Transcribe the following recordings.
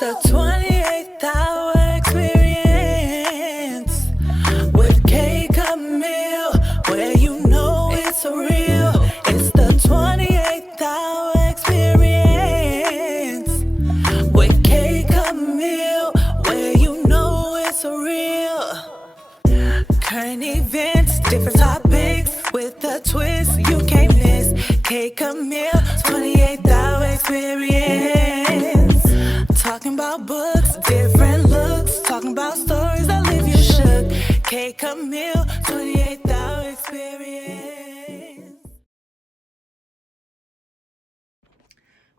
the 28th hour experience with K Camille, where you know it's real. It's the 28th hour experience with K Camille, where you know it's real. Current events, different topics with a twist you can't miss. K Camille, 28th hour experience. Talking about books, different looks. Talking about stories that leave you shook. K Camille, 28th hour experience.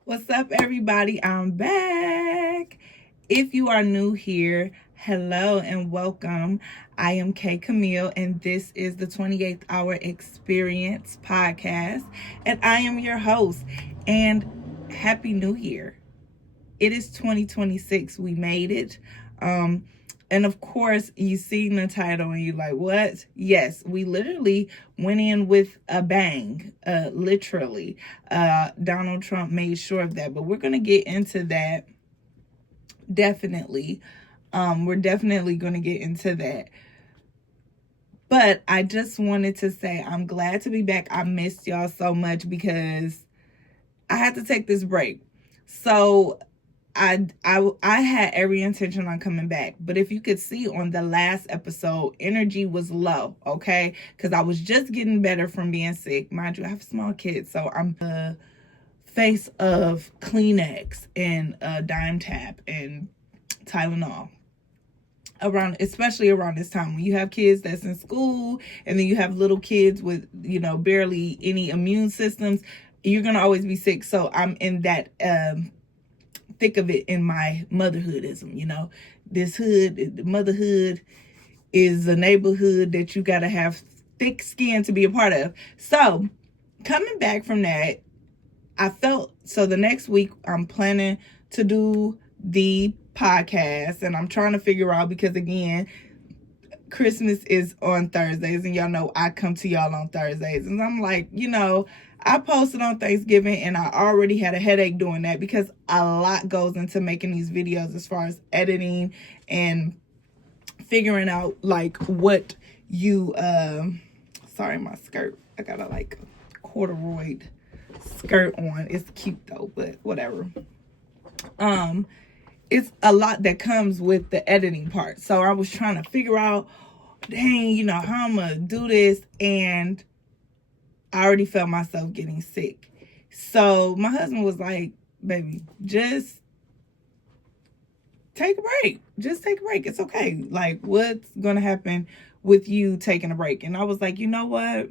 What's up, everybody? I'm back. If you are new here, hello and welcome. I am K Camille, and this is the 28th Hour Experience podcast, and I am your host. And Happy New Year. It is 2026. We made it. And of course, you seen the title and you're like, what? Yes, we literally went in with a bang, literally. Donald Trump made sure of that, but we're going to get into that. Definitely. We're definitely going to get into that. But I just wanted to say I'm glad to be back. I missed y'all so much because I had to take this break. So I had every intention on coming back, but if you could see on the last episode, energy was low, okay? Because I was just getting better from being sick. Mind you, I have small kids, so I'm the face of Kleenex and Dime Tap and Tylenol. Especially around this time when you have kids that's in school and then you have little kids with, barely any immune systems, you're going to always be sick. So I'm in that thick of it in my motherhoodism, this hood, motherhood is a neighborhood that you got to have thick skin to be a part of. So coming back from that, so the next week I'm planning to do the podcast, and I'm trying to figure out, because again, Christmas is on Thursdays, and y'all know I come to y'all on Thursdays, and I'm like, I posted on Thanksgiving and I already had a headache doing that because a lot goes into making these videos as far as editing and figuring out like what you sorry, my skirt, I got a corduroy skirt on. It's cute though, but whatever. It's a lot that comes with the editing part. So I was trying to figure out, dang, how I'm gonna do this, and I already felt myself getting sick. So my husband was like, baby, just take a break. Just take a break. It's okay. Like, what's going to happen with you taking a break? And I was like, you know what?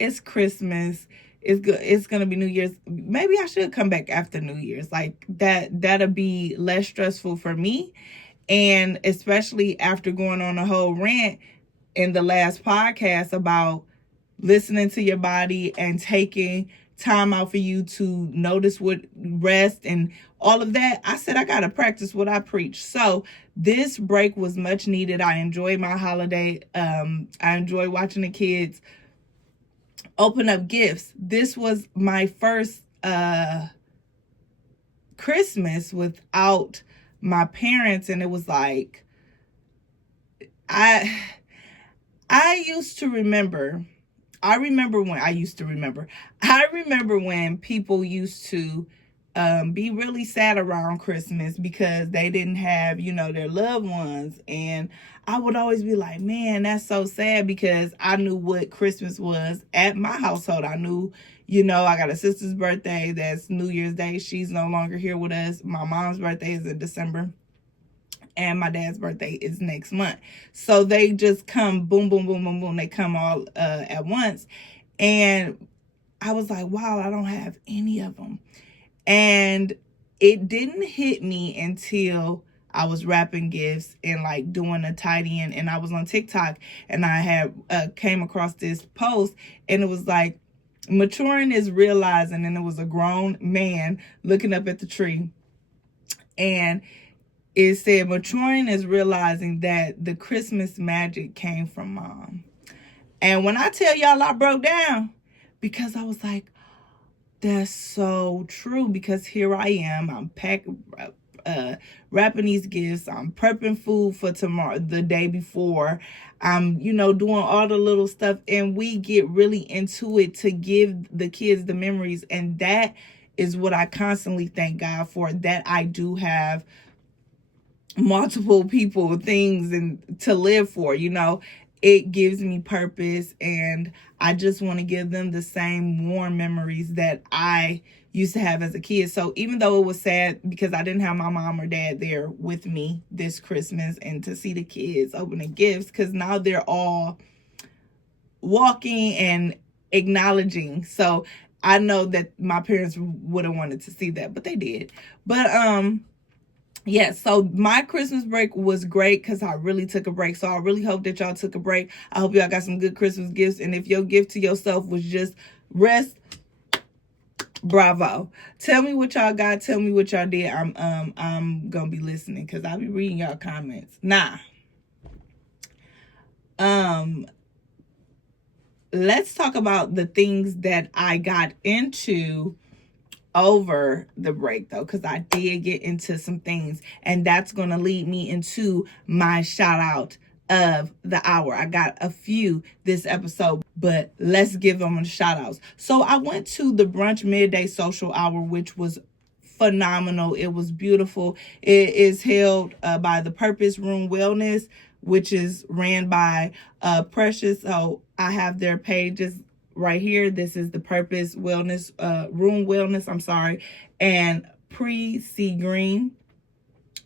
It's Christmas. It's good. It's going to be New Year's. Maybe I should come back after New Year's. Like, that'll be less stressful for me. And especially after going on a whole rant in the last podcast about listening to your body and taking time out for you to notice what rest and all of that. I said, I got to practice what I preach. So this break was much needed. I enjoyed my holiday. I enjoyed watching the kids open up gifts. This was my first Christmas without my parents. And it was like, I remember when people used to be really sad around Christmas because they didn't have, their loved ones. And I would always be like, man, that's so sad, because I knew what Christmas was at my household. I knew, I got a sister's birthday. That's New Year's Day. She's no longer here with us. My mom's birthday is in December. And my dad's birthday is next month. So they just come boom, boom, boom, boom, boom. They come all at once. And I was like, wow, I don't have any of them. And it didn't hit me until I was wrapping gifts and doing a tidying. And I was on TikTok and I had came across this post, and it was like, maturing is realizing. And it was a grown man looking up at the tree. And it said, maturing is realizing that the Christmas magic came from mom. And when I tell y'all I broke down, because I was like, that's so true. Because here I am, I'm wrapping these gifts. I'm prepping food for tomorrow, the day before. I'm, doing all the little stuff, and we get really into it to give the kids the memories. And that is what I constantly thank God for, that I do have multiple people, things, and to live for. It gives me purpose, and I just want to give them the same warm memories that I used to have as a kid. So even though it was sad because I didn't have my mom or dad there with me this Christmas, and to see the kids opening gifts, because now they're all walking and acknowledging. So I know that my parents would have wanted to see that, but they did. But yeah, so my Christmas break was great because I really took a break. So I really hope that y'all took a break. I hope y'all got some good Christmas gifts. And if your gift to yourself was just rest, bravo. Tell me what y'all got. Tell me what y'all did. I'm gonna be listening because I'll be reading y'all comments. Let's talk about the things that I got into over the break, though, because I did get into some things, and that's going to lead me into my shout out of the hour. I got a few this episode, but let's give them a shout outs. So I went to the brunch midday social hour, which was phenomenal. It was beautiful. It is held by the Purpose Room Wellness, which is ran by Precious. So I have their pages right here. This is the Purpose Wellness, Room Wellness, and Precgreen,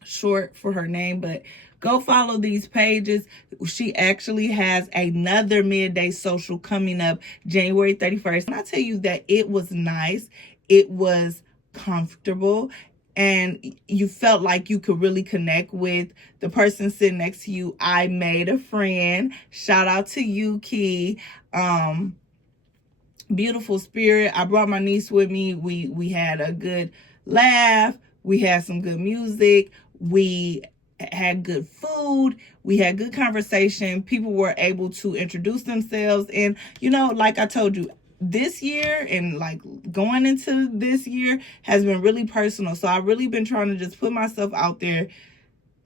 short for her name, but go follow these pages. She actually has another midday social coming up January 31st. And I tell you that it was nice. It was comfortable, and you felt like you could really connect with the person sitting next to you. I made a friend. Shout out to you, Key. Beautiful spirit. I brought my niece with me. We had a good laugh. We had some good music. We had good food. We had good conversation. People were able to introduce themselves. And, like I told you, this year and like going into this year has been really personal. So I've really been trying to just put myself out there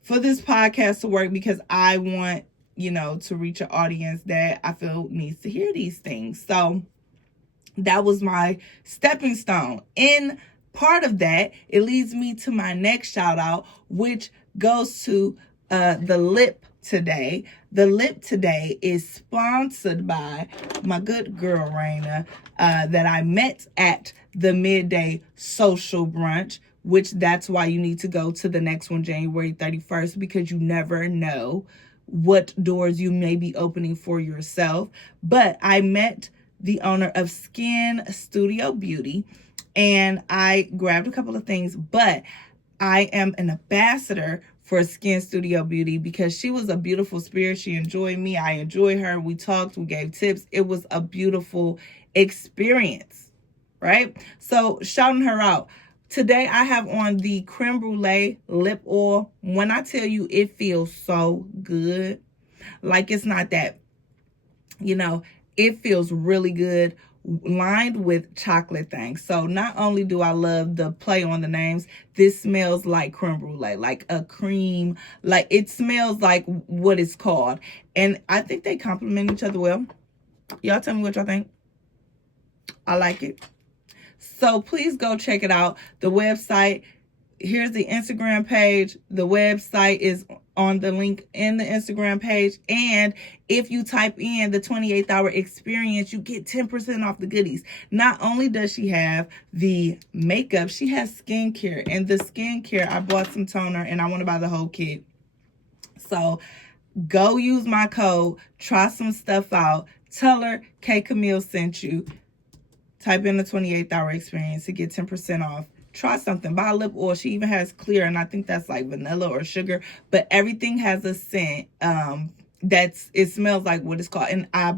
for this podcast to work, because I want, to reach an audience that I feel needs to hear these things. So that was my stepping stone. In part of that, it leads me to my next shout out, which goes to the lip today. The lip today is sponsored by my good girl Raina, that I met at the midday social brunch, which that's why you need to go to the next one January 31st, because you never know what doors you may be opening for yourself. But I met the owner of Skyn Studio Beauty, and I grabbed a couple of things, but I am an ambassador for Skyn Studio Beauty because she was a beautiful spirit. She enjoyed me. I enjoyed her. We talked, we gave tips. It was a beautiful experience, right? So shouting her out. Today I have on the creme brulee lip oil. When I tell you, it feels so good. Like, it's not that, it feels really good, lined with chocolate things. So not only do I love the play on the names, this smells like creme brulee, like a cream, like it smells like what it's called. And I think they complement each other well. Y'all tell me what y'all think. I like it. So please go check it out. The website, here's the Instagram page. The website is on the link in the Instagram page. And if you type in the 28th hour experience, you get 10% off the goodies. Not only does she have the makeup, she has skincare. And the skincare, I bought some toner and I want to buy the whole kit. So go use my code, try some stuff out. Tell her K Camille sent you. Type in the 28th hour experience to get 10% off. Try something. Buy lip oil. She even has clear, and I think that's like vanilla or sugar, but everything has a scent. It smells like what it's called. And I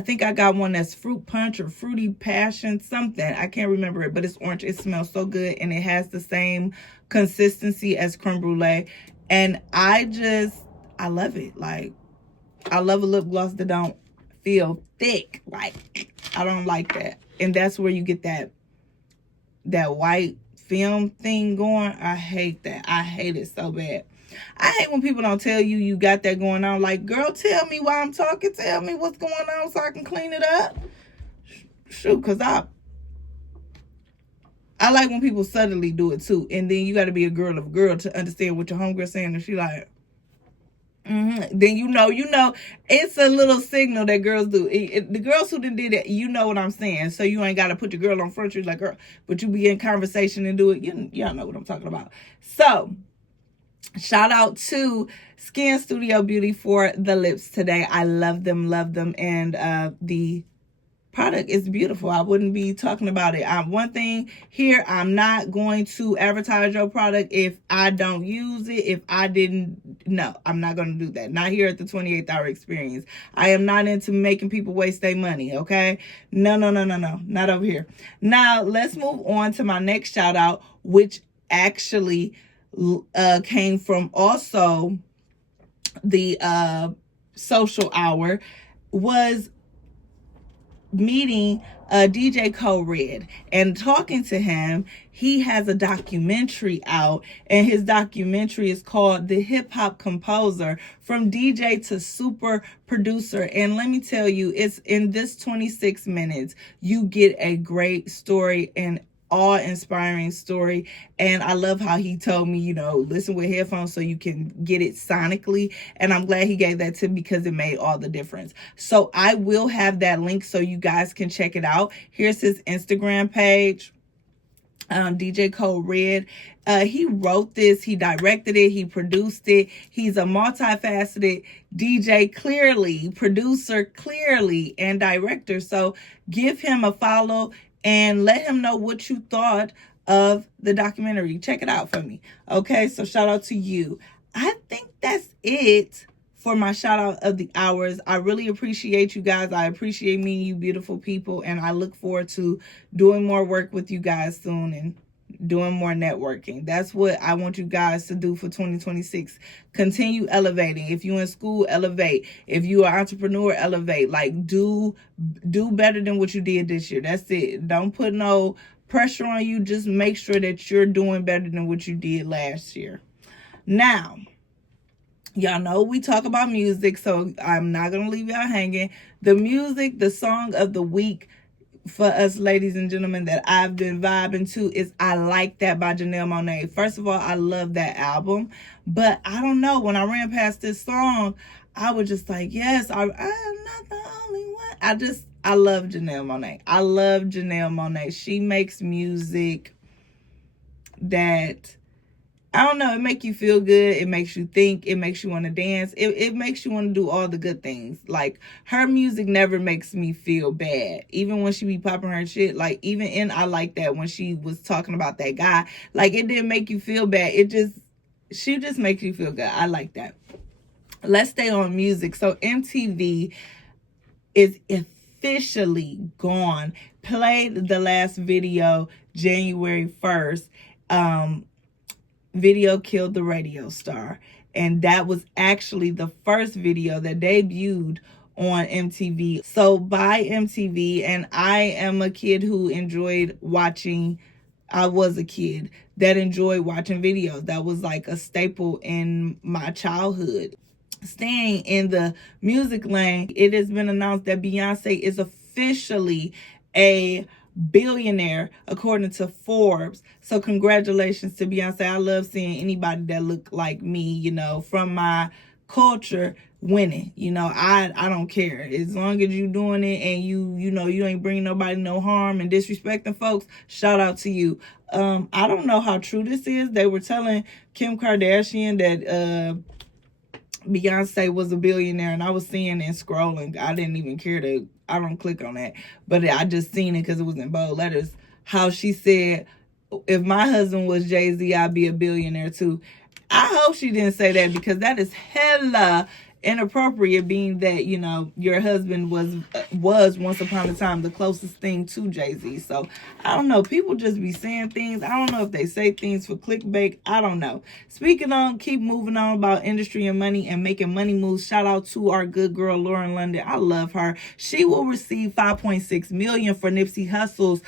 think I got one that's fruit punch or fruity passion, something. I can't remember it, but it's orange. It smells so good, and it has the same consistency as creme brulee. And I love it. Like, I love a lip gloss that don't feel thick. Like, I don't like that. And that's where you get that white film thing going. I hate that. I hate it so bad. I hate when people don't tell you you got that going on. Like, girl, tell me while I'm talking. Tell me what's going on so I can clean it up. Shoot, because I like when people subtly do it too. And then you got to be a girl of a girl to understand what your homegirl saying. And she like, then you know, it's a little signal that girls do. The girls who did it, you know what I'm saying. So you ain't got to put your girl on front. You're like, girl, but you be in conversation and do it. Y'all know what I'm talking about. So, shout out to Skyn Studio Beauty for the lips today. I love them. And the product is beautiful. I wouldn't be talking about it. One thing here, I'm not going to advertise your product if I don't use it. If I didn't, no, I'm not going to do that. Not here at the 28th Hour Experience. I am not into making people waste their money, okay? No, not over here. Now, let's move on to my next shout out, which actually came from also the social hour, was meeting DJ Kode and talking to him. He has a documentary out, and his documentary is called The Hip Hop Composer, From DJ to Super Producer. And let me tell you, it's in this 26 minutes, you get a great story and awe-inspiring story. And I love how he told me, listen with headphones so you can get it sonically. And I'm glad he gave that to me because it made all the difference. So I will have that link so you guys can check it out. Here's his Instagram page, DJ Kode. He wrote this, he directed it, he produced it. He's a multifaceted DJ, clearly, producer, clearly, and director. So give him a follow and let him know what you thought of the documentary. Check it out for me. Okay, so shout out to you. I think that's it for my shout out of the hours. I really appreciate you guys. I appreciate meeting you beautiful people. And I look forward to doing more work with you guys soon and doing more networking. That's what I want you guys to do for 2026. Continue elevating. If you're in school, elevate. If you're an entrepreneur, elevate. Like, do better than what you did this year. That's it. Don't put no pressure on you. Just make sure that you're doing better than what you did last year. Now, y'all know we talk about music, so I'm not going to leave y'all hanging. The song of the week for us ladies and gentlemen that I've been vibing to is I Like That by Janelle Monae. First of all, I love that album, but I don't know, when I ran past this song, I was just like, yes, I'm not the only one. I love Janelle Monae. I love Janelle Monae. She makes music that, I don't know, it makes you feel good. It makes you think. It makes you want to dance. It makes you want to do all the good things. Like, her music never makes me feel bad. Even when she be popping her shit, like, even in I Like That, when she was talking about that guy, like, it didn't make you feel bad. She just makes you feel good. I like that. Let's stay on music. So MTV is officially gone. Played the last video January 1st. Video killed the radio star, and that was actually the first video that debuted on MTV. So by MTV, and I am a kid who enjoyed watching. I was a kid that enjoyed watching videos. That was like a staple in my childhood. Staying in the music lane, it has been announced that Beyonce is officially a billionaire according to Forbes. So congratulations to Beyonce. I love seeing anybody that look like me, from my culture winning. I don't care. As long as you doing it and you ain't bringing nobody no harm and disrespecting folks, shout out to you. I don't know how true this is. They were telling Kim Kardashian that Beyonce was a billionaire, and I was seeing and scrolling. I didn't even care I don't click on that, but I just seen it because it was in bold letters. How she said, if my husband was Jay-Z, I'd be a billionaire too. I hope she didn't say that, because that is hella inappropriate, being that, your husband was once upon a time the closest thing to Jay-Z. So I don't know, people just be saying things. I don't know if they say things for clickbait. I don't know. Speaking on, keep moving on about industry and money and making money moves. Shout out to our good girl Lauren London. I love her. She will receive $5.6 million for Nipsey Hussle's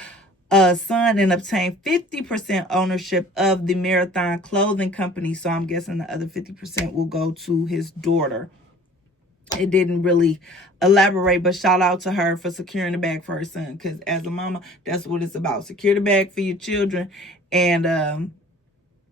son and obtained 50% ownership of the Marathon clothing company. So I'm guessing the other 50% will go to his daughter. It didn't really elaborate, but shout out to her for securing the bag for her son, because as a mama, that's what it's about. Secure the bag for your children, and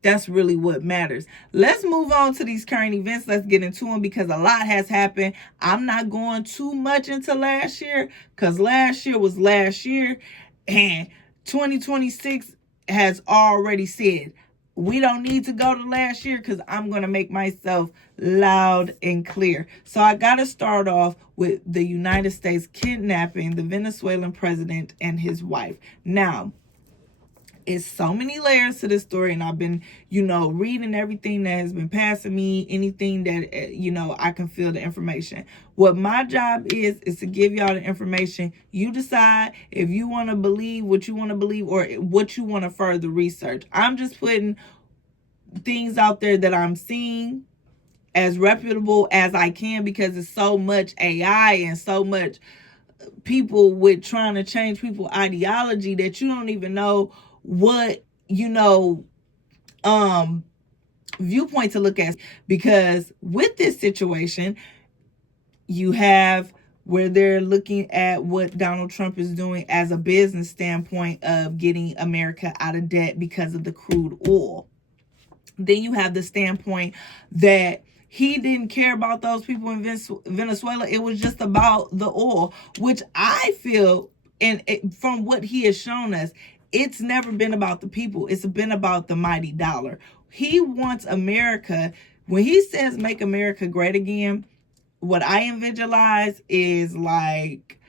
that's really what matters. Let's move on to these current events. Let's get into them because a lot has happened. I'm not going too much into last year because last year was last year, and 2026 has already said we don't need to go to last year because I'm going to make myself loud and clear. So I got to start off with the United States kidnapping the Venezuelan president and his wife. Now, it's so many layers to this story, and I've been, reading everything that has been passing me, anything that, I can feel the information. What my job is to give y'all the information. You decide if you want to believe what you want to believe or what you want to further research. I'm just putting things out there that I'm seeing as reputable as I can because it's so much AI and so much people with trying to change people's ideology that you don't even know what viewpoint to look at. Because with this situation, you have where they're looking at what Donald Trump is doing as a business standpoint of getting America out of debt because of the crude oil. Then you have the standpoint that he didn't care about those people in Venezuela. It was just about the oil, which I feel, and from what he has shown us, it's never been about the people. It's been about the mighty dollar. He wants America. When he says make America great again, what I visualize is like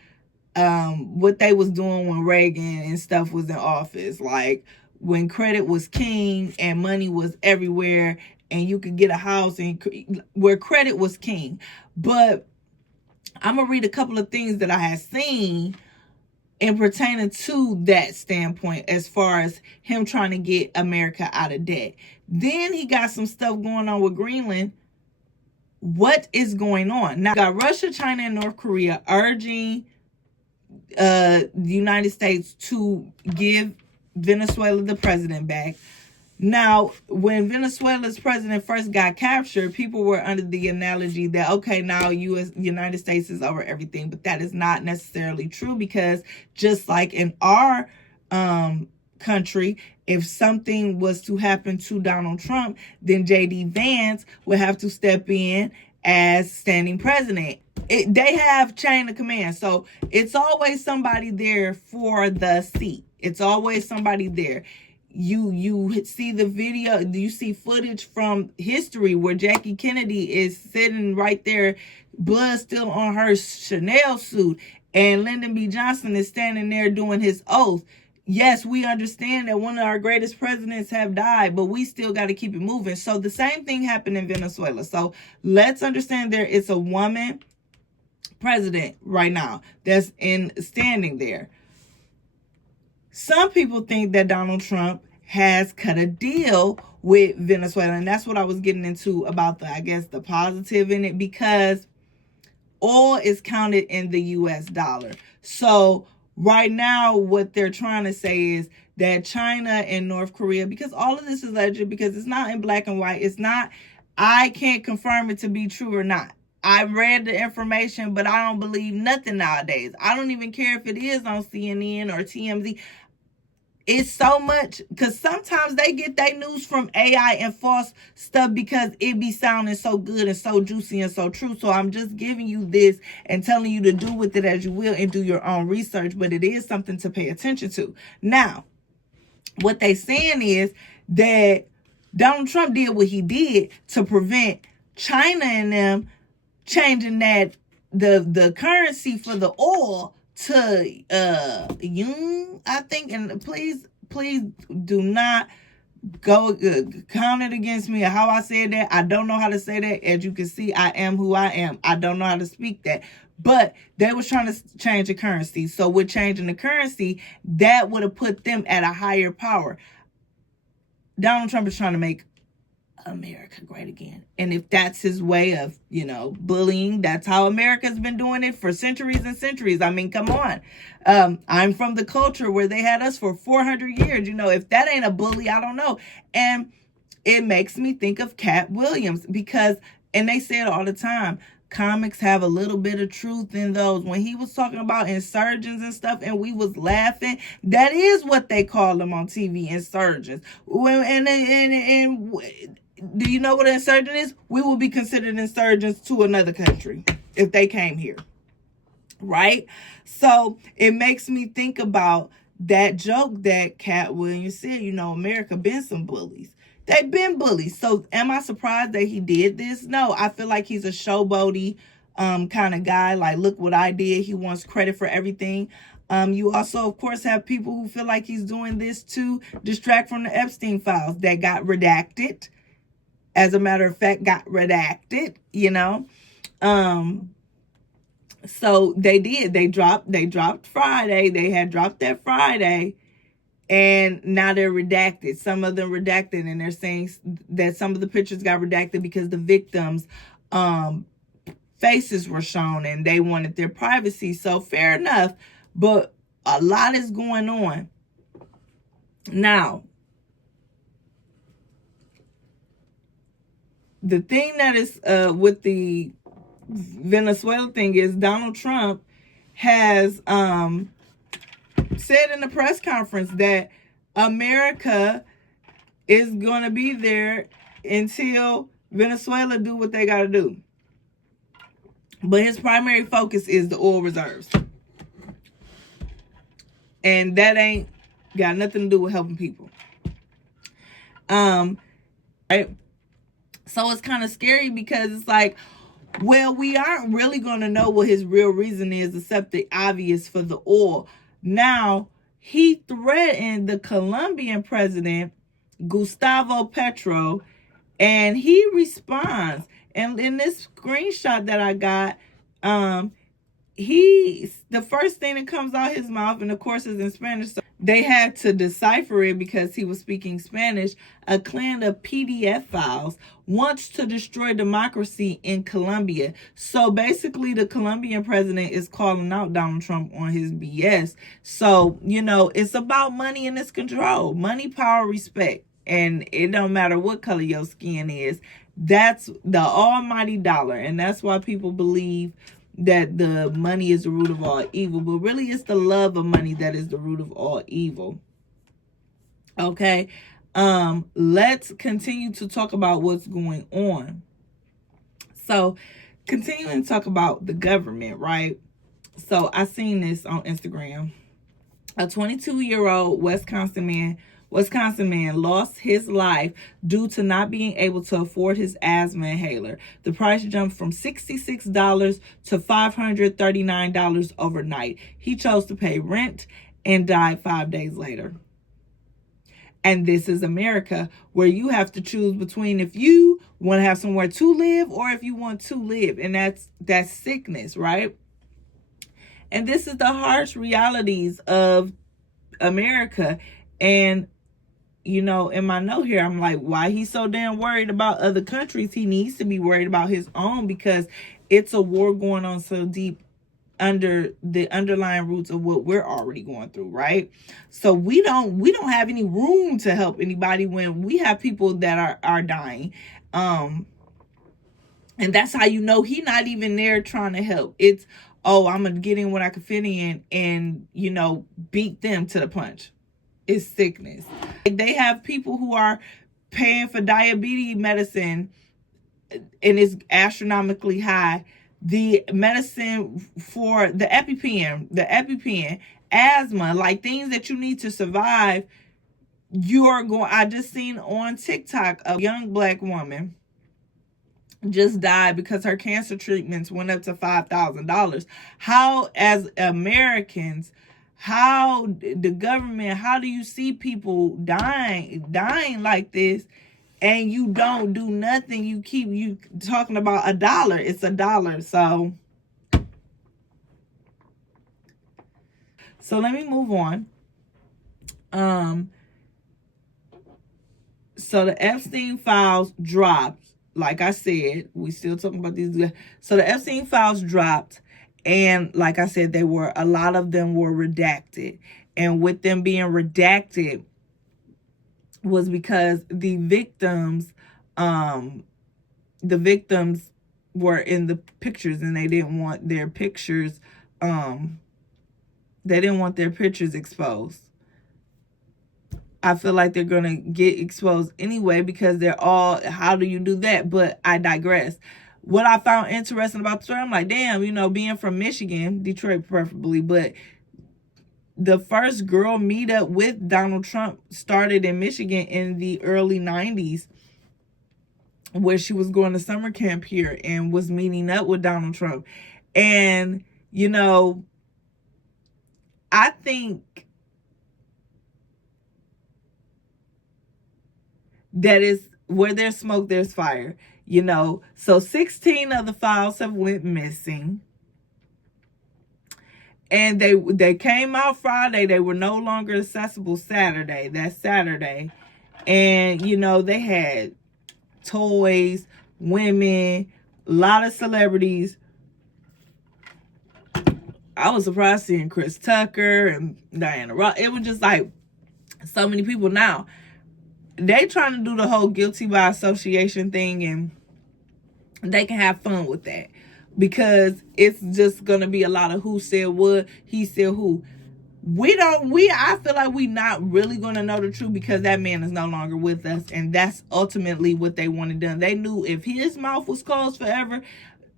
what they was doing when Reagan and stuff was in office. Like when credit was king and money was everywhere and you could get a house and where credit was king. But I'm going to read a couple of things that I have seen in pertaining to that standpoint as far as him trying to get America out of debt. Then he got some stuff going on with Greenland. What is going on? Now, got Russia, China, and North Korea urging the United States to give Venezuela the president back. Now, when Venezuela's president first got captured, people were under the analogy that, okay, now United States is over everything. But that is not necessarily true because just like in our country, if something was to happen to Donald Trump, then J.D. Vance would have to step in as standing president. They have chain of command. So it's always somebody there for the seat. It's always somebody there. You see the video, you see footage from history where Jackie Kennedy is sitting right there, blood still on her Chanel suit, and Lyndon B. Johnson is standing there doing his oath. Yes, we understand that one of our greatest presidents have died, but we still got to keep it moving. So the same thing happened in Venezuela. So let's understand it's a woman president right now that's standing there. Some people think that Donald Trump has cut a deal with Venezuela. And that's what I was getting into about the positive in it, because oil is counted in the US dollar. So right now, what they're trying to say is that China and North Korea, because all of this is alleged, because it's not in black and white. It's not, I can't confirm it to be true or not. I read the information, but I don't believe nothing nowadays. I don't even care if it is on CNN or TMZ. It's so much, because sometimes they get their news from AI and false stuff because it be sounding so good and so juicy and so true. So I'm just giving you this and telling you to do with it as you will and do your own research. But it is something to pay attention to. Now, what they saying is that Donald Trump did what he did to prevent China and them changing that the currency for the oil to yuan, I think. And please do not go count it against me or how I said that. I don't know how to say that. As you can see, I am who I am. I don't know how to speak that. But they was trying to change the currency. So with changing the currency, that would have put them at a higher power. Donald Trump is trying to make America great again. And if that's his way of, bullying, that's how America's been doing it for centuries and centuries. I mean, come on. I'm from the culture where they had us for 400 years. If that ain't a bully, I don't know. And it makes me think of Cat Williams because, and they say it all the time, comics have a little bit of truth in those. When he was talking about insurgents and stuff and we was laughing, that is what they call them on TV, insurgents. And do you know what an insurgent is? We will be considered insurgents to another country if they came here. Right? So it makes me think about that joke that Cat Williams said, America been some bullies. They've been bullies. So am I surprised that he did this? No, I feel like he's a showboaty kind of guy. Like, look what I did. He wants credit for everything. You also, of course, have people who feel like he's doing this to distract from the Epstein files that got redacted. As a matter of fact, got redacted, So they did. They dropped Friday. They had dropped that Friday. And now they're redacted. Some of them redacted, and they're saying that some of the pictures got redacted because the victims' faces were shown and they wanted their privacy. So fair enough, but a lot is going on. Now, the thing that is with the Venezuela thing is Donald Trump has said in the press conference that America is going to be there until Venezuela do what they got to do. But his primary focus is the oil reserves. And that ain't got nothing to do with helping people. Right? So it's kind of scary because it's like, well, we aren't really going to know what his real reason is except the obvious for the oil. Now, he threatened the Colombian president, Gustavo Petro, and he responds. And in this screenshot that I got, the first thing that comes out his mouth, and of course is in Spanish, so they had to decipher it because he was speaking Spanish. A clan of PDF files wants to destroy democracy in Colombia. So basically the Colombian president is calling out Donald Trump on his BS. So, it's about money and its control. Money, power, respect. And it don't matter what color your skin is. That's the almighty dollar. And that's why people believe that the money is the root of all evil, but really it's the love of money that is the root of all evil. Okay, let's continue to talk about what's going on. So, continuing to talk about the government, right? So, I seen this on Instagram. A 22-year-old Wisconsin man lost his life due to not being able to afford his asthma inhaler. The price jumped from $66 to $539 overnight. He chose to pay rent and died 5 days later. And this is America, where you have to choose between if you want to have somewhere to live or if you want to live. And that's sickness, right? And this is the harsh realities of America. And in my note here, I'm like, why he's so damn worried about other countries? He needs to be worried about his own because it's a war going on so deep under the underlying roots of what we're already going through, right? So we don't have any room to help anybody when we have people that are dying. And that's how he's not even there trying to help. It's, I'm gonna get in what I can fit in and beat them to the punch. It's sickness. They have people who are paying for diabetes medicine and it's astronomically high. The medicine for the EpiPen, asthma, like things that you need to survive. I just seen on TikTok a young black woman just died because her cancer treatments went up to $5,000. How, as Americans, how the government, how do you see people dying like this and you don't do nothing? You talking about $1. It's $1. So let me move on. So the Epstein files dropped. Like I said, we still talking about these guys. So the Epstein files dropped, and like I said, a lot of them were redacted. And with them being redacted was because the victims were in the pictures, and they didn't want their pictures exposed. I feel like they're going to get exposed anyway because they're all, how do you do that? But I digress. What I found interesting about the story, I'm like, damn, being from Michigan, Detroit preferably, but the first girl meetup with Donald Trump started in Michigan in the early 90s, where she was going to summer camp here and was meeting up with Donald Trump. And, I think that is where there's smoke, there's fire, So 16 of the files have went missing. And they came out Friday. They were no longer accessible Saturday. That's Saturday. And, they had toys, women, a lot of celebrities. I was surprised seeing Chris Tucker and Diana Ross. It was just like so many people. Now, they trying to do the whole guilty by association thing, and they can have fun with that because it's just gonna be a lot of who said what, he said who. I feel like we not really gonna know the truth because that man is no longer with us, and that's ultimately what they wanted done. They knew if his mouth was closed forever,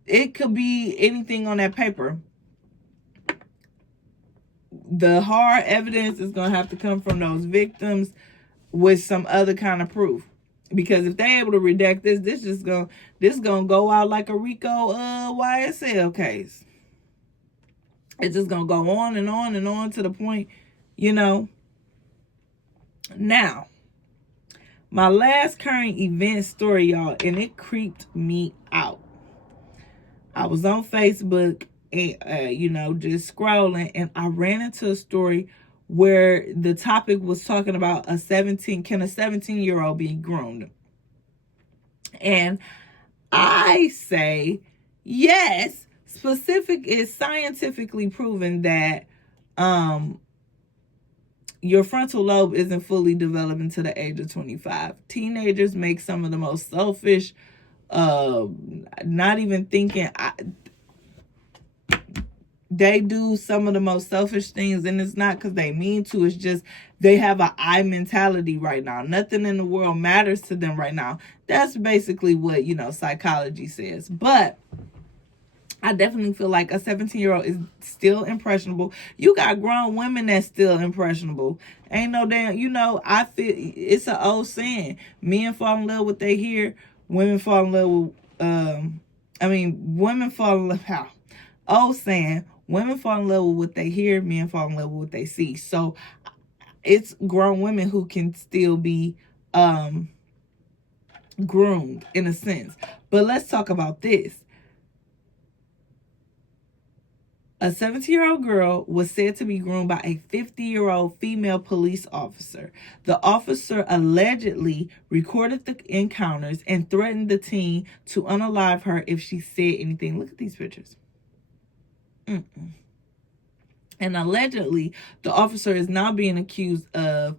it could be anything on that paper. The hard evidence is gonna have to come from those victims with some other kind of proof. Because if they're able to redact this gonna go out like a RICO YSL case. It's just gonna go on and on and on to the point, Now, my last current event story, y'all, and it creeped me out. I was on Facebook and just scrolling, and I ran into a story where the topic was talking about can a 17-year-old be groomed? And I say yes. It's scientifically proven that your frontal lobe isn't fully developed until the age of 25. Teenagers make some of the most selfish, not even thinking. They do some of the most selfish things, and it's not because they mean to. It's just they have an I mentality right now. Nothing in the world matters to them right now. That's basically what, psychology says. But I definitely feel like a 17-year-old is still impressionable. You got grown women that's still impressionable. Ain't no damn, I feel it's an old saying. Men fall in love with what they hear. Women fall in love with, women fall in love, how? Old saying, women fall in love with what they hear, men fall in love with what they see. So it's grown women who can still be groomed in a sense. But let's talk about this. A 17-year-old girl was said to be groomed by a 50-year-old female police officer. The officer allegedly recorded the encounters and threatened the teen to unalive her if she said anything. Look at these pictures. And allegedly, the officer is now being accused of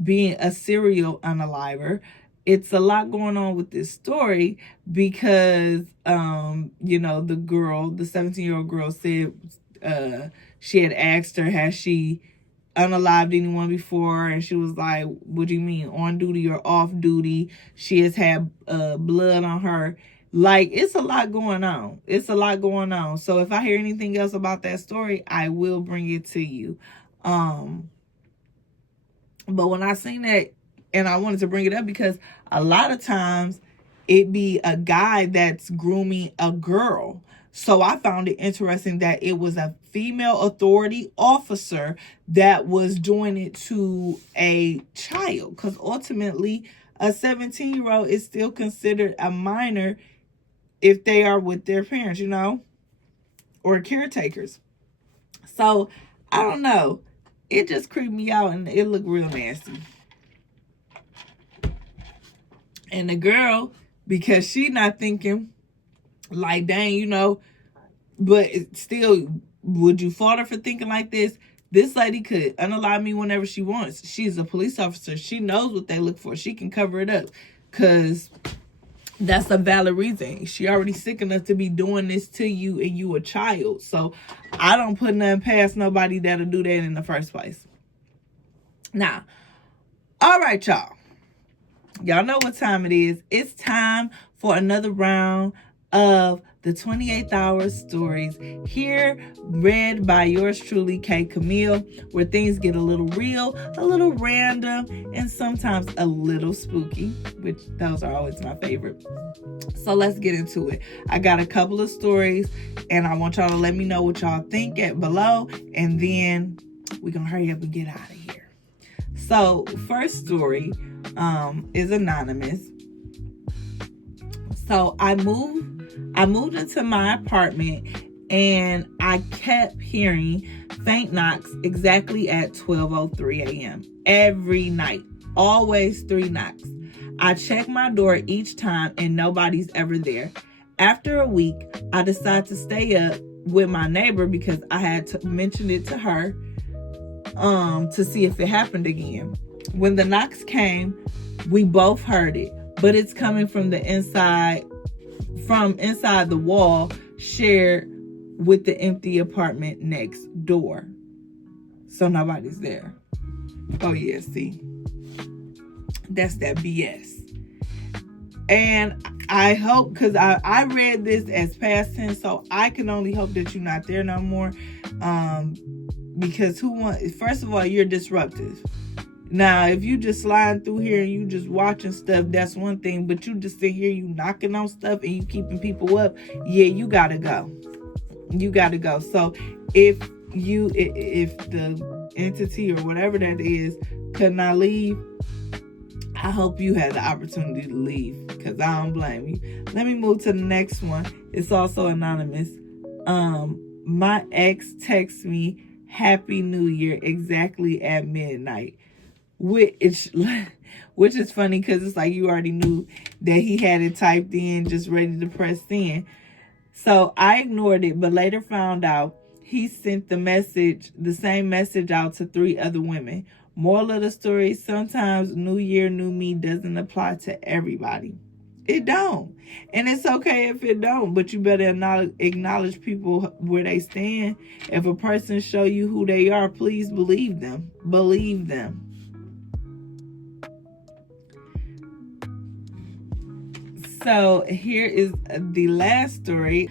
being a serial unaliver. It's a lot going on with this story because, the 17-year-old girl said she had asked her, has she unalived anyone before? And she was like, what do you mean, on duty or off duty? She has had blood on her. Like, it's a lot going on. So if I hear anything else about that story, I will bring it to you. But when I seen that, and I wanted to bring it up because a lot of times it be a guy that's grooming a girl. So I found it interesting that it was a female authority officer that was doing it to a child. Because ultimately, a 17-year-old is still considered a minor if they are with their parents, or caretakers. So, I don't know. It just creeped me out, and it looked real nasty. And the girl, because she not thinking, like, dang, you know, but still, would you fault her for thinking like this? This lady could unalive me whenever she wants. She's a police officer. She knows what they look for. She can cover it up. Because that's a valid reason. She already sick enough to be doing this to you and you a child. So I don't put nothing past nobody that'll do that in the first place. Now, all right, y'all. Y'all know what time it is. It's time for another round of the 28th hour stories, here read by yours truly, K. Camille, where things get a little real, a little random, and sometimes a little spooky, which those are always my favorite. So let's get into it. I got a couple of stories, and I want y'all to let me know what y'all think at below, and then we're gonna hurry up and get out of here. So first story is anonymous. So I moved into my apartment, and I kept hearing faint knocks exactly at 12:03 a.m. every night. Always 3 knocks. I check my door each time and nobody's ever there. After a week, I decided to stay up with my neighbor because I had to mention it to her to see if it happened again. When the knocks came, we both heard it, but it's coming from inside the wall shared with the empty apartment next door. So nobody's there. Oh yeah, see. That's that BS. And I hope, because I read this as past tense, so I can only hope that you're not there no more. Because first of all, you're disruptive. Now, if you just sliding through here and you just watching stuff, that's one thing. But you just sit here, you knocking on stuff and you keeping people up. Yeah, you gotta go. You gotta go. So if the entity or whatever that is could not leave, I hope you had the opportunity to leave, because I don't blame you. Let me move to the next one. It's also anonymous. My ex texts me Happy New Year exactly at midnight. Which is funny because it's like you already knew that he had it typed in, just ready to press send. So I ignored it, but later found out he sent the same message out to 3 other women. Moral of the story, sometimes New Year, New Me doesn't apply to everybody. It don't. And it's okay if it don't, but you better acknowledge people where they stand. If a person show you who they are, please believe them. Believe them. So here is the last story.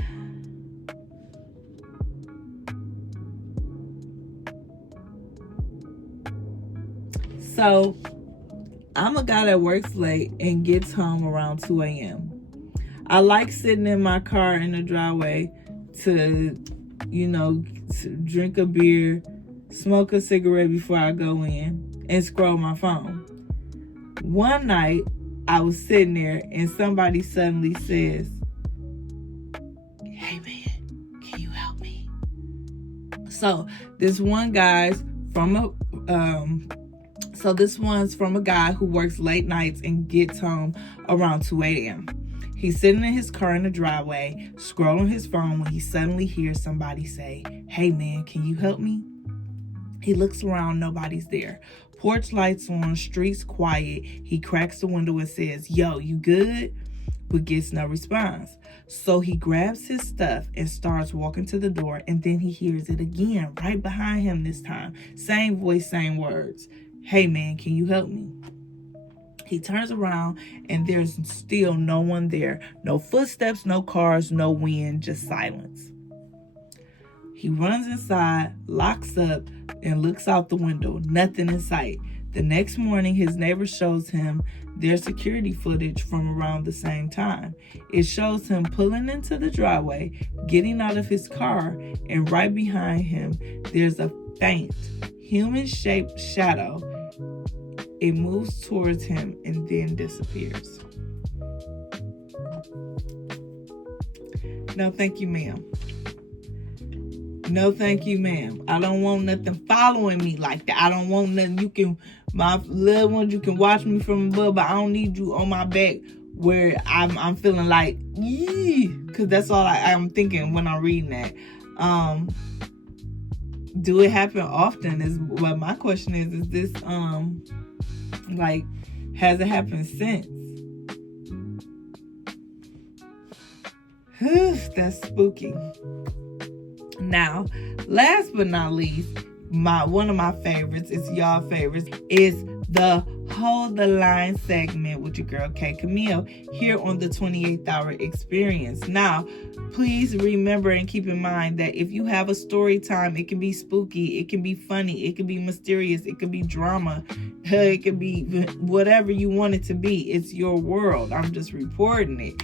So I'm a guy that works late and gets home around 2 a.m. I like sitting in my car in the driveway to drink a beer, smoke a cigarette before I go in, and scroll my phone. One night, I was sitting there and somebody suddenly says, "Hey man, can you help me?" So this one's from a guy who works late nights and gets home around 2 a.m. He's sitting in his car in the driveway, scrolling his phone, when he suddenly hears somebody say, "Hey man, can you help me?" He looks around, nobody's there. Porch lights on, streets quiet. He cracks the window and says, "Yo, you good?" But gets no response. So he grabs his stuff and starts walking to the door, and then he hears it again, right behind him this time. Same voice, same words. "Hey man, can you help me?" He turns around and there's still no one there. No footsteps, no cars, no wind, just silence. He runs inside, locks up, and looks out the window. Nothing in sight. The next morning, his neighbor shows him their security footage from around the same time. It shows him pulling into the driveway, getting out of his car, and right behind him, there's a faint, human-shaped shadow. It moves towards him and then disappears. No, thank you, ma'am. No, thank you, ma'am. I don't want nothing following me like that. I don't want nothing. My little ones, you can watch me from above, but I don't need you on my back where I'm feeling like, yee, because that's all I'm thinking when I'm reading that. Do it happen often? Is what my question is. Is this like, has it happened since? That's spooky. Now, last but not least, one of my favorites, it's y'all favorites, is the Hold the Line segment with your girl K Camille here on the 28th Hour Experience. Now, please remember and keep in mind that if you have a story time, it can be spooky, it can be funny, it can be mysterious, it can be drama, it can be whatever you want it to be. It's your world. I'm just reporting it.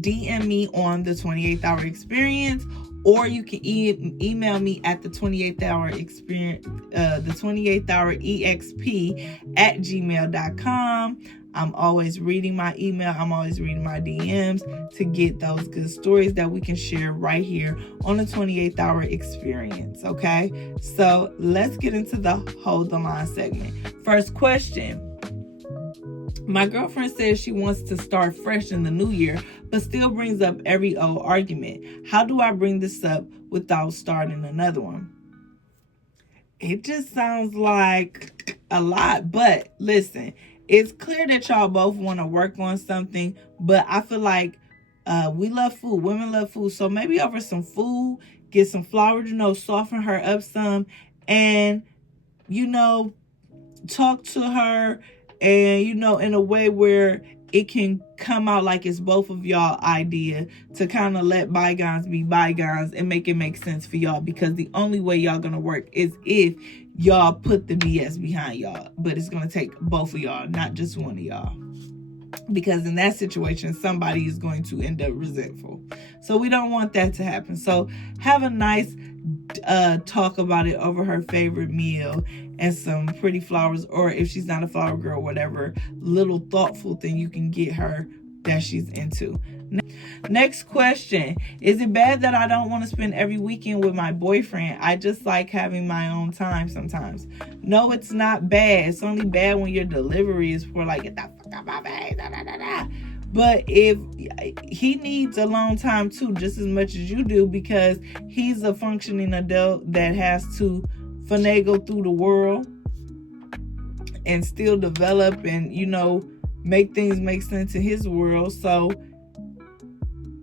DM me on the 28th Hour Experience, or you can email me at the 28th Hour Experience, the 28th Hour EXP at gmail.com. I'm always reading my email. I'm always reading my DMs to get those good stories that we can share right here on the 28th Hour Experience. Okay, so let's get into the Hold the Line segment. First question. My girlfriend says she wants to start fresh in the new year, but still brings up every old argument. How do I bring this up without starting another one? It just sounds like a lot, but listen, it's clear that y'all both want to work on something, but I feel like we love food. Women love food. So maybe over some food, get some flour, soften her up some, and, talk to her and, in a way where it can come out like it's both of y'all idea, to kind of let bygones be bygones and make it make sense for y'all, because the only way y'all gonna work is if y'all put the BS behind y'all. But it's gonna take both of y'all, not just one of y'all, because in that situation somebody is going to end up resentful. So we don't want that to happen. So have a nice talk about it over her favorite meal and some pretty flowers, or if she's not a flower girl, whatever little thoughtful thing you can get her that she's into. Next question. Is it bad that I don't want to spend every weekend with my boyfriend? I just like having my own time sometimes. No, it's not bad. It's only bad when your delivery is for like, get the fuck out my face, da, da, da, da. But if he needs alone time too, just as much as you do, because he's a functioning adult that has to finagle through the world and still develop and, make things make sense in his world. So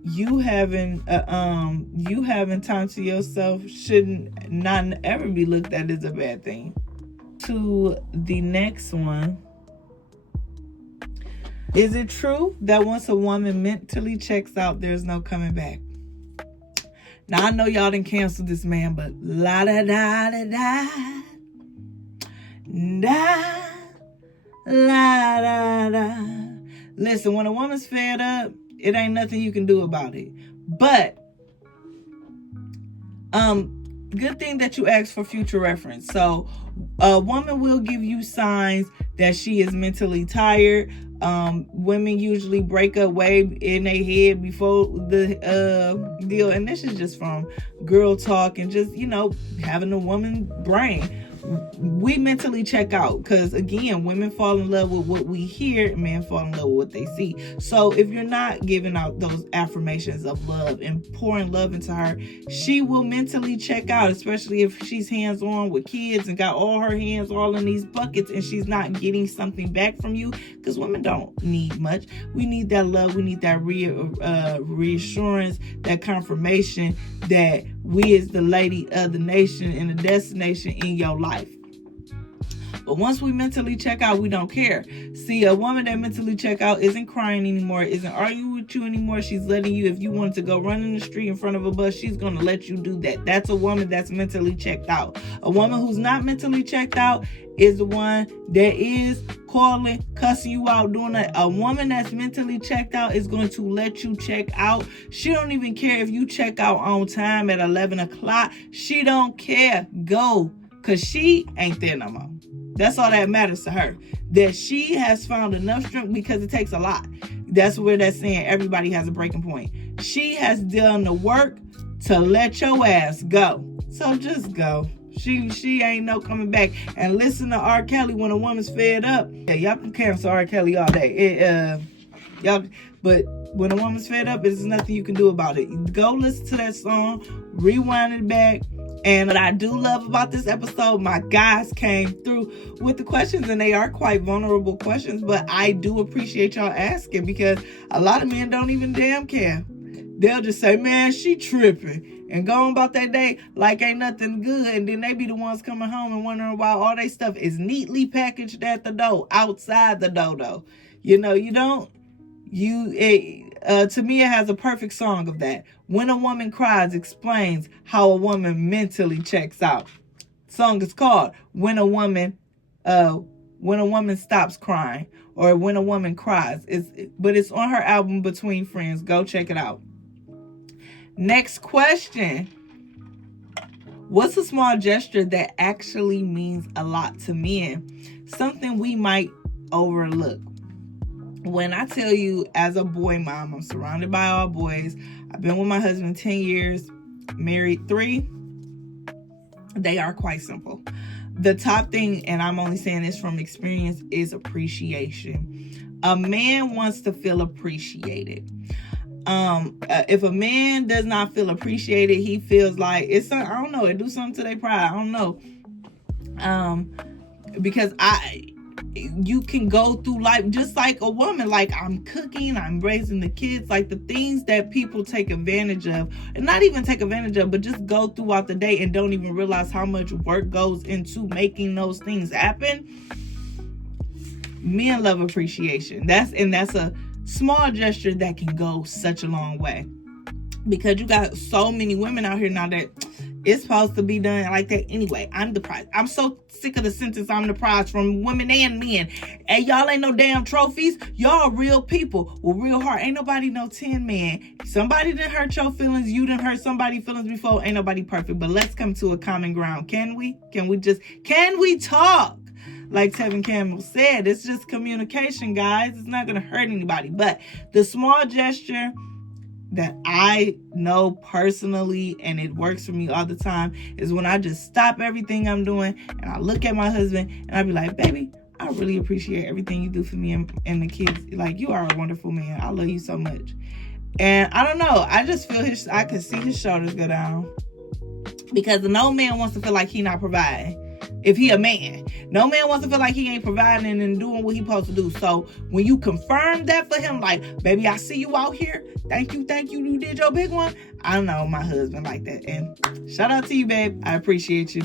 you having time to yourself shouldn't not ever be looked at as a bad thing. To the next one. Is it true that once a woman mentally checks out, there's no coming back? Now, I know y'all didn't cancel this man, but la da da da da da la da da. Listen, when a woman's fed up, it ain't nothing you can do about it. But good thing that you asked for future reference. So a woman will give you signs that she is mentally tired. Women usually break up way in their head before the deal, and this is just from girl talk and just having a woman brain. We mentally check out because, again, women fall in love with what we hear, men fall in love with what they see. So if you're not giving out those affirmations of love and pouring love into her, she will mentally check out, especially if she's hands-on with kids and got all her hands all in these buckets and she's not getting something back from you, because women don't need much. We need that love. We need that reassurance, that confirmation that we is the lady of the nation and the destination in your life. But once we mentally check out, we don't care. See, a woman that mentally check out isn't crying anymore, isn't arguing with you anymore. She's letting you, if you wanted to go run in the street in front of a bus, she's going to let you do that. That's a woman that's mentally checked out. A woman who's not mentally checked out is the one that is calling, cussing you out, doing that. A woman that's mentally checked out is going to let you check out. She don't even care if you check out on time at 11 o'clock. She don't care. Go. Because she ain't there no more. That's all that matters to her. That she has found enough strength, because it takes a lot. That's where that's saying everybody has a breaking point. She has done the work to let your ass go. So just go. She ain't no coming back. And listen to R. Kelly when a woman's fed up. Yeah, y'all can cancel R. Kelly all day. But when a woman's fed up, there's nothing you can do about it. Go listen to that song, rewind it back. And what I do love about this episode, my guys came through with the questions, and they are quite vulnerable questions, but I do appreciate y'all asking, because a lot of men don't even damn care. They'll just say, man, she tripping, and go on about that day like ain't nothing good, and then they be the ones coming home and wondering why all their stuff is neatly packaged at the door, outside the door, though. You know, to me, it has a perfect song of that. When a Woman Cries explains how a woman mentally checks out. The song is called When a Woman Stops Crying, or When a Woman Cries. But it's on her album Between Friends. Go check it out. Next question. What's a small gesture that actually means a lot to men? Something we might overlook. When I tell you, as a boy mom, I'm surrounded by all boys. I've been with my husband 10 years, married 3. They are quite simple. The top thing, and I'm only saying this from experience, is appreciation. A man wants to feel appreciated. If a man does not feel appreciated, he feels like it's I don't know, it do something to their pride. I don't know. Because you can go through life just like a woman. Like, I'm cooking, I'm raising the kids, like the things that people take advantage of, and not even take advantage of, but just go throughout the day and don't even realize how much work goes into making those things happen. Men love appreciation. That's a small gesture that can go such a long way, because you got so many women out here now that it's supposed to be done like that anyway. I'm the prize. I'm so sick of the sentence, I'm the prize, from women and men. And y'all ain't no damn trophies. Y'all real people with real heart. Ain't nobody no 10 man. Somebody done hurt your feelings. You done hurt somebody's feelings before. Ain't nobody perfect. But let's come to a common ground. Can we? Can we talk? Like Tevin Campbell said, it's just communication, guys. It's not going to hurt anybody. But the small gesture that I know personally, and it works for me all the time, is when I just stop everything I'm doing and I look at my husband and I be like, baby, I really appreciate everything you do for me and the kids. Like, you are a wonderful man. I love you so much. And I don't know, I just feel I can see his shoulders go down, because no man wants to feel like he not providing. If he a man, no man wants to feel like he ain't providing and doing what he supposed to do. So when you confirm that for him, like, baby, I see you out here. Thank you, you did your big one. I don't know my husband like that. And shout out to you, babe. I appreciate you.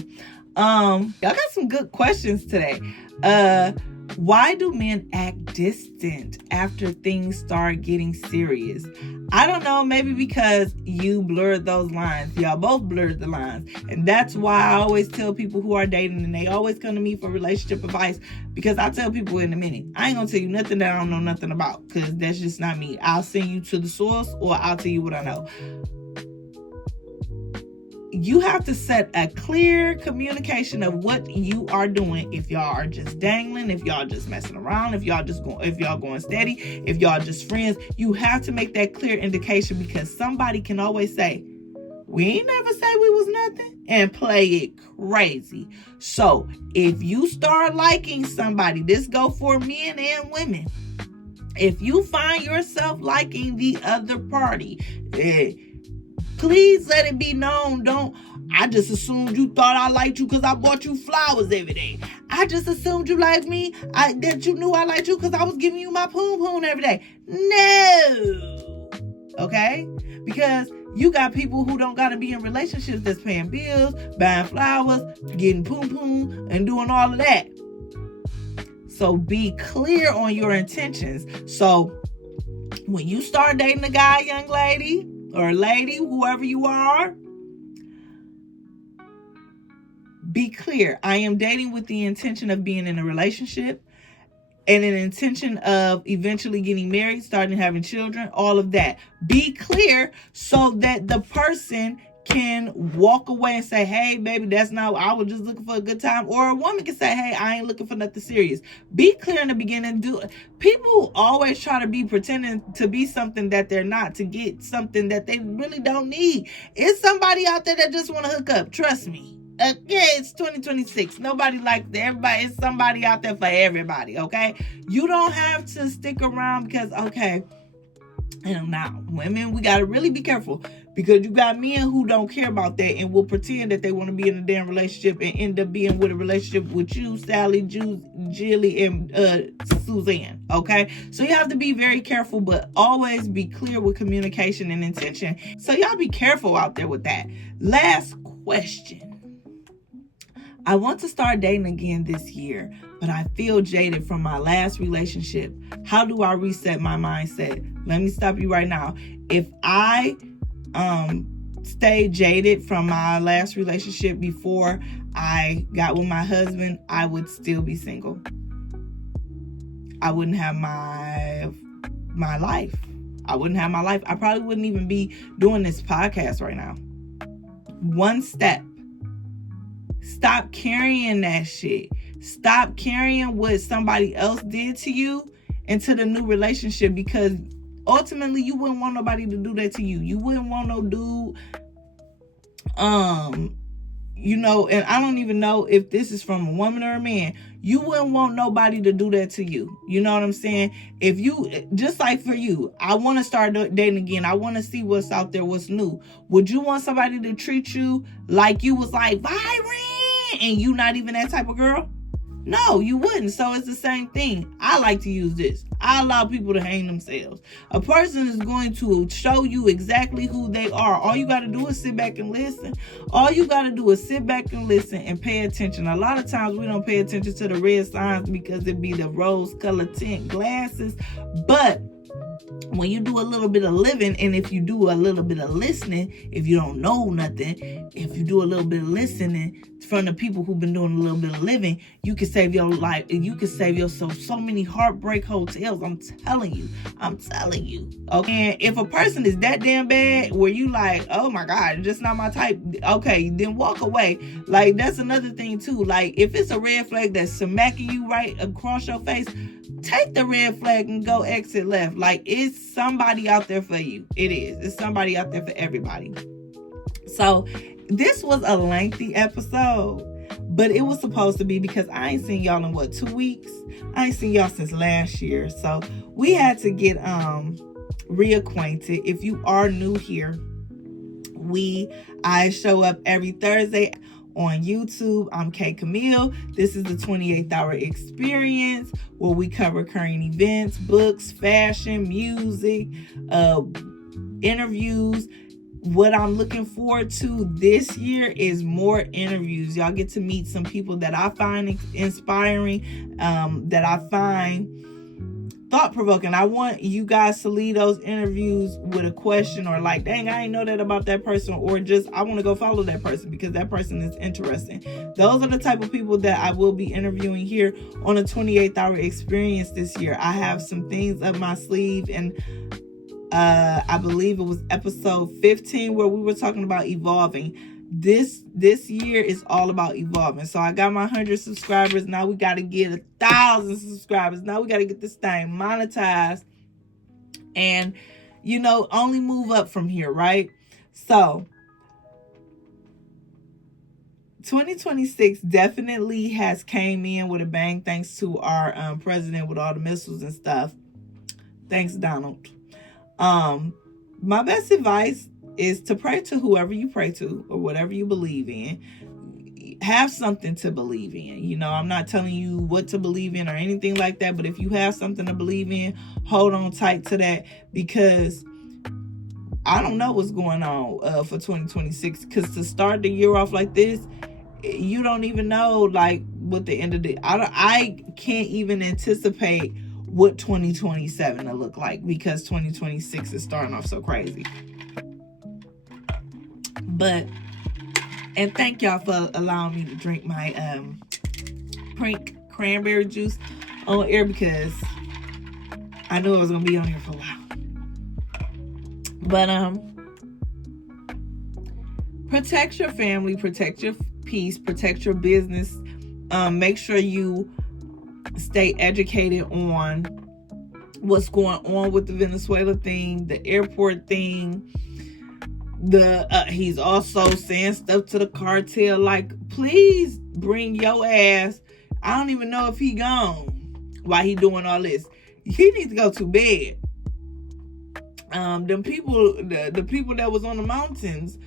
Y'all got some good questions today. Why do men act distant after things start getting serious? I don't know, maybe because you blurred those lines. Y'all both blurred the lines. And that's why I always tell people who are dating, and they always come to me for relationship advice, because I tell people in a minute, I ain't gonna tell you nothing that I don't know nothing about, because that's just not me. I'll send you to the source, or I'll tell you what I know. You have to set a clear communication of what you are doing. If y'all are just dangling, if y'all just messing around, if y'all going steady, if y'all just friends, you have to make that clear indication, because somebody can always say, we ain't never say we was nothing, and play it crazy. So if you start liking somebody, this go for men and women. If you find yourself liking the other party, please let it be known. I just assumed you thought I liked you because I bought you flowers every day. I just assumed you liked me, that you knew I liked you because I was giving you my poon every day. No. Okay? Because you got people who don't got to be in relationships that's paying bills, buying flowers, getting poon, and doing all of that. So be clear on your intentions. So when you start dating a guy, young lady, or lady, whoever you are, be clear. I am dating with the intention of being in a relationship and an intention of eventually getting married, starting having children, all of that. Be clear so that the person can walk away and say, hey, baby, that's not, I was just looking for a good time. Or a woman can say, hey, I ain't looking for nothing serious. Be clear in the beginning. People always try to be pretending to be something that they're not, to get something that they really don't need. It's somebody out there that just want to hook up. Trust me. Okay, it's 2026. Nobody likes everybody. It's somebody out there for everybody, okay? You don't have to stick around because, okay, and now women, we got to really be careful, because you got men who don't care about that and will pretend that they want to be in a damn relationship and end up being with a relationship with you, Sally, Jilly, and Suzanne, okay? So you have to be very careful, but always be clear with communication and intention. So y'all be careful out there with that. Last question. I want to start dating again this year, but I feel jaded from my last relationship. How do I reset my mindset? Let me stop you right now. If I stayed jaded from my last relationship before I got with my husband, I would still be single. I wouldn't have my life. I wouldn't have my life. I probably wouldn't even be doing this podcast right now. One step. Stop carrying that shit. Stop carrying what somebody else did to you into the new relationship, because ultimately you wouldn't want nobody to do that to you. You wouldn't want no dude, and I don't even know if this is from a woman or a man. You wouldn't want nobody to do that to you. You know what I'm saying? If you, just like for you, I want to start dating again. I want to see what's out there, what's new. Would you want somebody to treat you like you was like Byron and you not even that type of girl? No, you wouldn't. So it's the same thing. I like to use this. I allow people to hang themselves. A person is going to show you exactly who they are. All you got to do is sit back and listen. All you got to do is sit back and listen and pay attention. A lot of times we don't pay attention to the red signs because it be the rose-colored tint glasses. But when you do a little bit of living, and if you do a little bit of listening, if you don't know nothing, if you do a little bit of listening from the people who've been doing a little bit of living, you can save your life. You can save yourself so many heartbreak hotels. I'm telling you. Okay, and if a person is that damn bad where you like, oh my God, just not my type, okay, then walk away. Like, that's another thing too. Like, if it's a red flag that's smacking you right across your face, take the red flag and go exit left. Like, it's somebody out there for you. It is. It's somebody out there for everybody. So this was a lengthy episode, but it was supposed to be because I ain't seen y'all in 2 weeks. I ain't seen y'all since last year. So we had to get reacquainted. If you are new here, I show up every Thursday on YouTube. I'm K Camille. This is the 28th Hour Experience, where we cover current events, books, fashion, music, interviews. What I'm looking forward to this year is more interviews. Y'all get to meet some people that I find inspiring, that I find thought-provoking. I want you guys to leave those interviews with a question, or like, dang, I ain't know that about that person, or just I want to go follow that person because that person is interesting. Those are the type of people that I will be interviewing here on a 28th Hour Experience this year. I have some things up my sleeve, and I believe it was episode 15 where we were talking about evolving. This year is all about evolving. So I got my 100 subscribers. Now we got to get 1,000 subscribers. Now we got to get this thing monetized and, only move up from here, right? So 2026 definitely has came in with a bang, thanks to our president with all the missiles and stuff. Thanks, Donald. My best advice is to pray to whoever you pray to or whatever you believe in. Have something to believe in. I'm not telling you what to believe in or anything like that, but if you have something to believe in, hold on tight to that, because I don't know what's going on for 2026, because to start the year off like this, you don't even know like what the end of the I can't even anticipate what 2027 will look like, because 2026 is starting off so crazy. And thank y'all for allowing me to drink my pink cranberry juice on air, because I knew I was gonna be on here for a while. But protect your family, protect your peace, protect your business. Make sure you stay educated on what's going on with the Venezuela thing, the airport thing. He's also saying stuff to the cartel like, please bring your ass. I don't even know if he gone while he doing all this. He needs to go to bed. The people that was on the mountains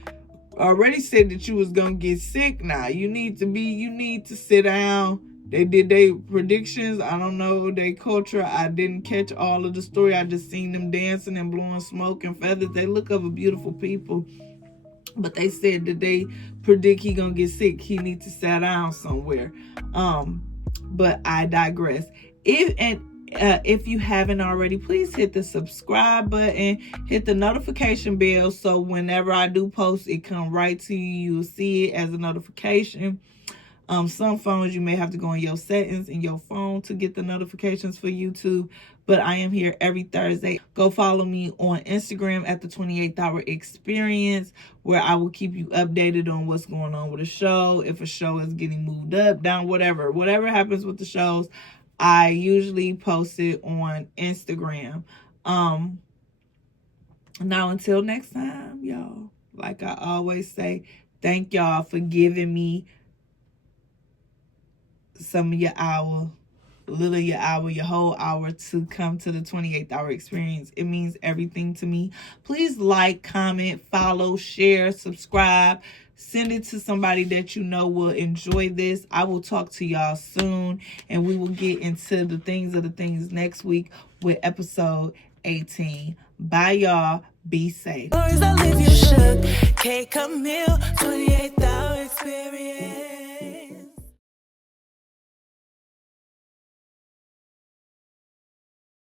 already said that you was gonna get sick. Now you need to sit down. They did their predictions. I don't know their culture. I didn't catch all of the story. I just seen them dancing and blowing smoke and feathers. They look of a beautiful people. But they said that they predict he gonna get sick. He needs to sit down somewhere. But I digress. If you haven't already, please hit the subscribe button, hit the notification bell, so whenever I do post, it come right to you. You'll see it as a notification. Some phones you may have to go in your settings in your phone to get the notifications for YouTube, but I am here every Thursday. Go follow me on Instagram at the 28th Hour Experience, where I will keep you updated on what's going on with the show. If a show is getting moved up, down, whatever happens with the shows, I usually post it on Instagram. Now until next time, y'all, like I always say, thank y'all for giving me some of your hour, a little of your hour, your whole hour to come to the 28th Hour Experience. It means everything to me. Please like, comment, follow, share, subscribe. Send it to somebody that you know will enjoy this. I will talk to y'all soon, and we will get into the things of the things next week with episode 18. Bye, y'all. Be safe. Stories that leave you shook. K. Camille, 28th Hour Experience.